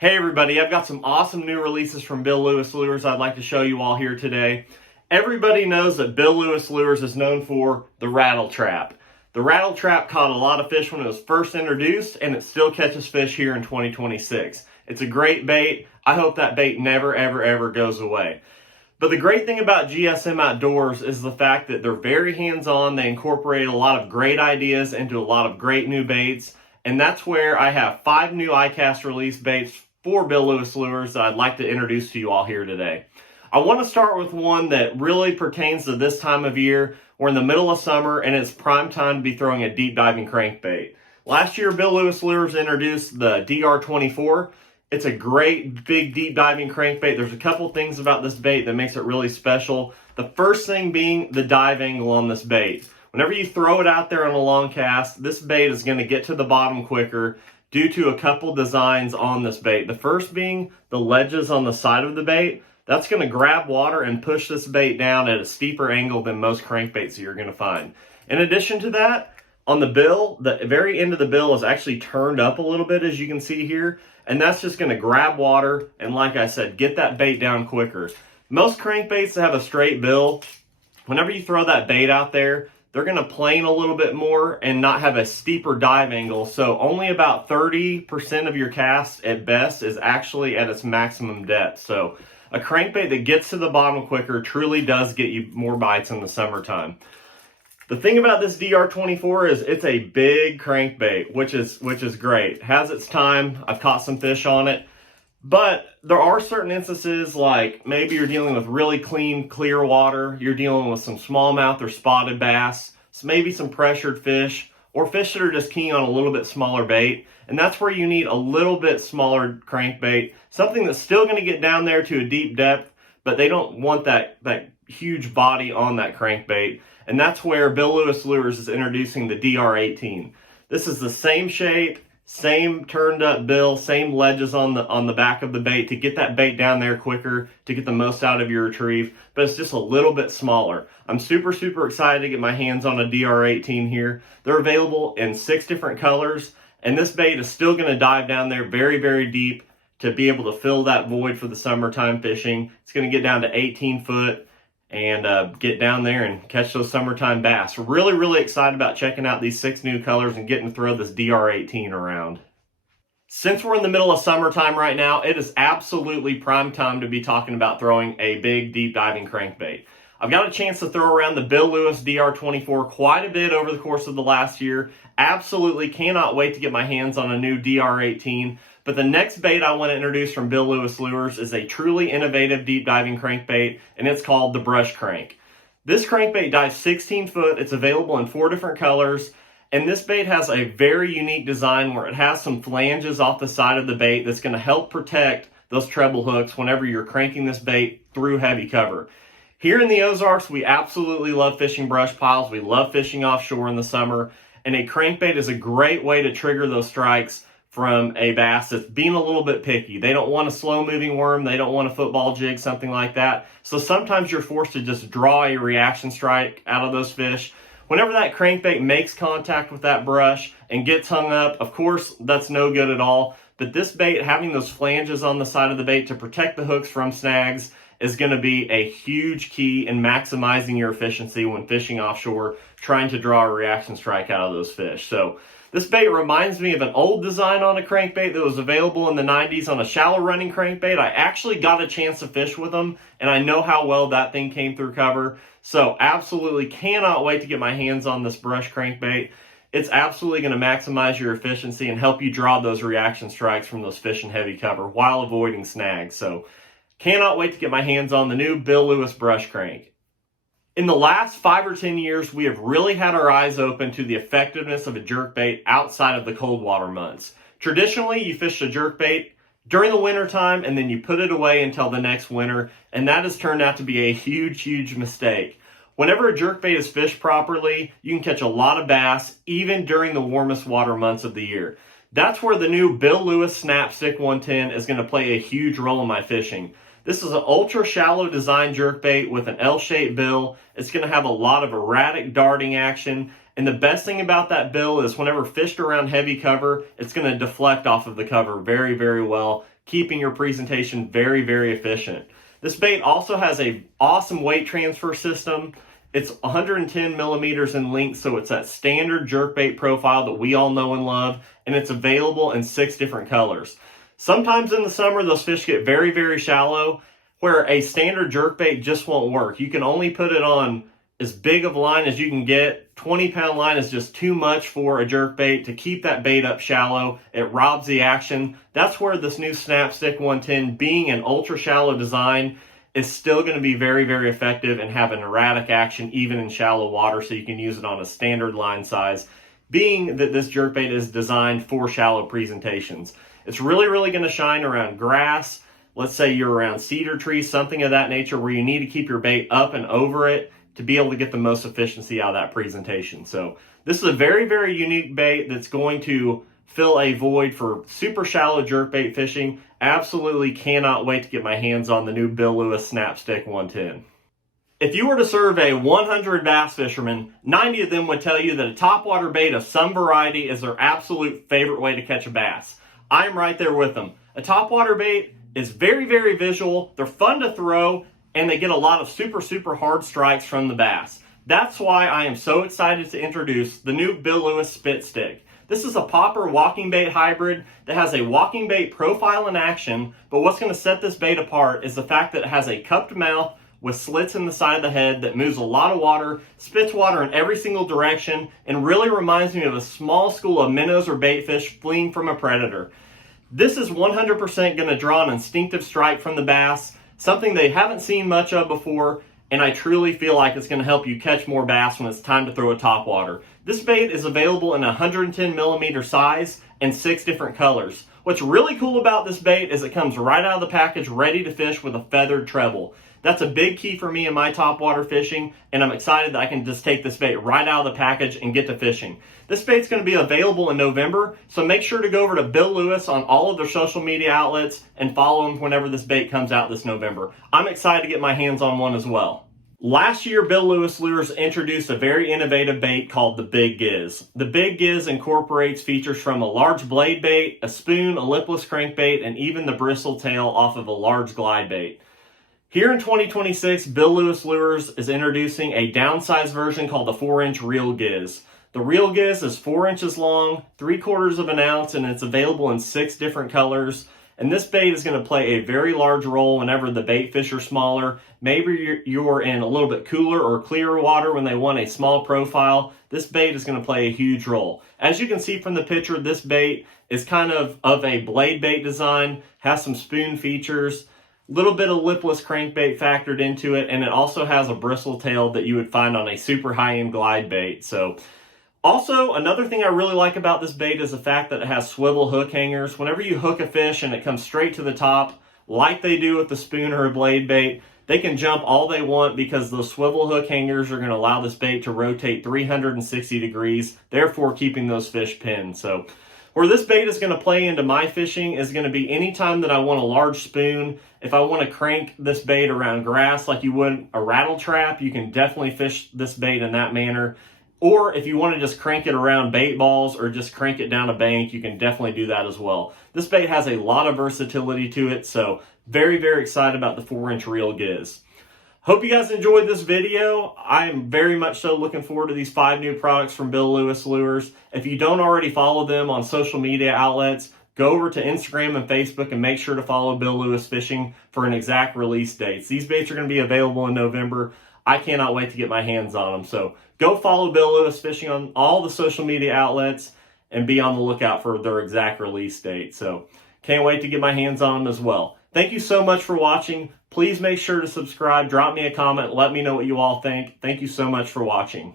Hey everybody, I've got some awesome new releases from Bill Lewis Lures I'd like to show you all here today. Everybody knows that Bill Lewis Lures is known for the rattle trap. The rattle trap caught a lot of fish when it was first introduced, and it still catches fish here in 2026. It's a great bait. I hope that bait never ever goes away. But the great thing about GSM Outdoors is the fact that they're very hands-on. They incorporate a lot of great ideas into a lot of great new baits. And that's where I have 5 new ICAST release baits for Bill Lewis Lures that I'd like to introduce to you all here today. I want to start with one that really pertains to this time of year. We're in the middle of summer and it's prime time to be throwing a deep diving crankbait. Last year, Bill Lewis Lures introduced the DR24. It's a great big deep diving crankbait. There's a couple things about this bait that makes it really special. The first thing being the dive angle on this bait. Whenever you throw it out there on a long cast, this bait is going to get to the bottom quicker due to a couple designs on this bait. The first being the ledges on the side of the bait. That's going to grab water and push this bait down at a steeper angle than most crankbaits that you're going to find. In addition to that, on the bill, the very end of the bill is actually turned up a little bit, as you can see here, and that's just going to grab water and, like I said, get that bait down quicker. Most crankbaits that have a straight bill, whenever you throw that bait out there, they're going to plane a little bit more and not have a steeper dive angle. So only about 30% of your cast at best is actually at its maximum depth. So a crankbait that gets to the bottom quicker truly does get you more bites in the summertime. The thing about this DR24 is it's a big crankbait, which is great. It has its time. I've caught some fish on it. But there are certain instances, like maybe you're dealing with really clean, clear water. You're dealing with some smallmouth or spotted bass, so maybe some pressured fish, or fish that are just keen on a little bit smaller bait. And that's where you need a little bit smaller crankbait, something that's still going to get down there to a deep depth, but they don't want that huge body on that crankbait. And that's where Bill Lewis Lures is introducing the DR18. This is the same shape, same turned up bill, same ledges on the back of the bait to get that bait down there quicker, to get the most out of your retrieve, but it's just a little bit smaller. I'm super excited to get my hands on a DR18 here. They're available in 6 different colors, and this bait is still going to dive down there very deep to be able to fill that void for the summertime fishing. It's going to get down to 18 foot and get down there and catch those summertime bass. Really excited about checking out these 6 new colors and getting to throw this DR18 around. Since we're in the middle of summertime right now, it is absolutely prime time to be talking about throwing a big deep diving crankbait. I've got a chance to throw around the Bill Lewis DR24 quite a bit over the course of the last year. Absolutely cannot wait to get my hands on a new DR18. But the next bait I want to introduce from Bill Lewis Lures is a truly innovative deep diving crankbait, and it's called the Brush Crank. This crankbait dives 16 foot. It's available in 4 different colors, and this bait has a very unique design where it has some flanges off the side of the bait that's going to help protect those treble hooks whenever you're cranking this bait through heavy cover. Here in the Ozarks, we absolutely love fishing brush piles. We love fishing offshore in the summer, and a crankbait is a great way to trigger those strikes from a bass that's being a little bit picky. They don't want a slow-moving worm. They don't want a football jig, something like that. So sometimes you're forced to just draw a reaction strike out of those fish. Whenever that crankbait makes contact with that brush and gets hung up, of course, that's no good at all. But this bait, having those flanges on the side of the bait to protect the hooks from snags, is going to be a huge key in maximizing your efficiency when fishing offshore, trying to draw a reaction strike out of those fish. So this bait reminds me of an old design on a crankbait that was available in the 90s on a shallow running crankbait. I actually got a chance to fish with them, and I know how well that thing came through cover. So absolutely cannot wait to get my hands on this brush crankbait. It's absolutely going to maximize your efficiency and help you draw those reaction strikes from those fish in heavy cover while avoiding snags. So cannot wait to get my hands on the new Bill Lewis Brush Crank. In the last 5 or 10 years, we have really had our eyes open to the effectiveness of a jerkbait outside of the cold water months. Traditionally, you fish a jerkbait during the winter time and then you put it away until the next winter, and that has turned out to be a huge mistake. Whenever a jerkbait is fished properly, you can catch a lot of bass even during the warmest water months of the year. That's where the new Bill Lewis Snapstick 110 is going to play a huge role in my fishing. This is an ultra shallow design jerkbait with an L-shaped bill. It's going to have a lot of erratic darting action, And the best thing about that bill is whenever fished around heavy cover, it's going to deflect off of the cover very, very well, keeping your presentation very, very efficient. This bait also has an awesome weight transfer system. It's 110 millimeters in length, so it's that standard jerkbait profile that we all know and love, and it's available in 6 different colors. Sometimes in the summer, those fish get very, very shallow, where a standard jerkbait just won't work. You can only put it on as big of a line as you can get. 20-pound line is just too much for a jerkbait to keep that bait up shallow. It robs the action. That's where this new Snapstick 110, being an ultra shallow design, is still going to be very, very effective and have an erratic action even in shallow water, so you can use it on a standard line size, being that this jerkbait is designed for shallow presentations. It's really, really going to shine around grass. Let's say you're around cedar trees, something of that nature, where you need to keep your bait up and over it to be able to get the most efficiency out of that presentation. So this is a very, very unique bait that's going to fill a void for super shallow jerkbait fishing. Absolutely cannot wait to get my hands on the new Bill Lewis Snapstick 110. If you were to survey 100 bass fishermen, 90 of them would tell you that a topwater bait of some variety is their absolute favorite way to catch a bass. I'm right there with them. A topwater bait is very, very visual, they're fun to throw, and they get a lot of super, super hard strikes from the bass. That's why I am so excited to introduce the new Bill Lewis Spit Stick. This is a popper walking bait hybrid that has a walking bait profile in action, but what's going to set this bait apart is the fact that it has a cupped mouth with slits in the side of the head that moves a lot of water, spits water in every single direction, and really reminds me of a small school of minnows or baitfish fleeing from a predator. This is 100% going to draw an instinctive strike from the bass, something they haven't seen much of before, and I truly feel like it's going to help you catch more bass when it's time to throw a topwater. This bait is available in a 110 millimeter size and 6 different colors. What's really cool about this bait is it comes right out of the package ready to fish with a feathered treble. That's a big key for me in my topwater fishing, and I'm excited that I can just take this bait right out of the package and get to fishing. This bait's going to be available in November, so make sure to go over to Bill Lewis on all of their social media outlets and follow him whenever this bait comes out this November. I'm excited to get my hands on one as well. Last year, Bill Lewis Lures introduced a very innovative bait called the Big Giz. The Big Giz incorporates features from a large blade bait, a spoon, a lipless crankbait, and even the bristle tail off of a large glide bait. Here in 2026, Bill Lewis Lures is introducing a downsized version called the 4-inch Reel Giz. The Reel Giz is 4 inches long, 3/4 of an ounce, and it's available in 6 different colors. And this bait is going to play a very large role whenever the bait fish are smaller. Maybe you're in a little bit cooler or clearer water when they want a small profile. This bait is going to play a huge role. As you can see from the picture, this bait is kind of a blade bait design, has some spoon features, little bit of lipless crankbait factored into it, and it also has a bristle tail that you would find on a super high-end glide bait. So, also, another thing I really like about this bait is the fact that it has swivel hook hangers. Whenever you hook a fish and it comes straight to the top, like they do with the spoon or a blade bait, they can jump all they want because those swivel hook hangers are going to allow this bait to rotate 360 degrees, therefore keeping those fish pinned. So, where this bait is going to play into my fishing is going to be anytime that I want a large spoon. If I want to crank this bait around grass like you would a rattle trap, you can definitely fish this bait in that manner. Or if you want to just crank it around bait balls or just crank it down a bank, you can definitely do that as well. This bait has a lot of versatility to it, so very, very excited about the 4-inch Reel Giz. Hope you guys enjoyed this video. I am very much so looking forward to these 5 new products from Bill Lewis Lures. If you don't already follow them on social media outlets, go over to Instagram and Facebook and make sure to follow Bill Lewis Fishing for an exact release dates. These baits are going to be available in November. I cannot wait to get my hands on them. So go follow Bill Lewis Fishing on all the social media outlets and be on the lookout for their exact release date. So can't wait to get my hands on them as well. Thank you so much for watching. Please make sure to subscribe, drop me a comment, let me know what you all think. Thank you so much for watching.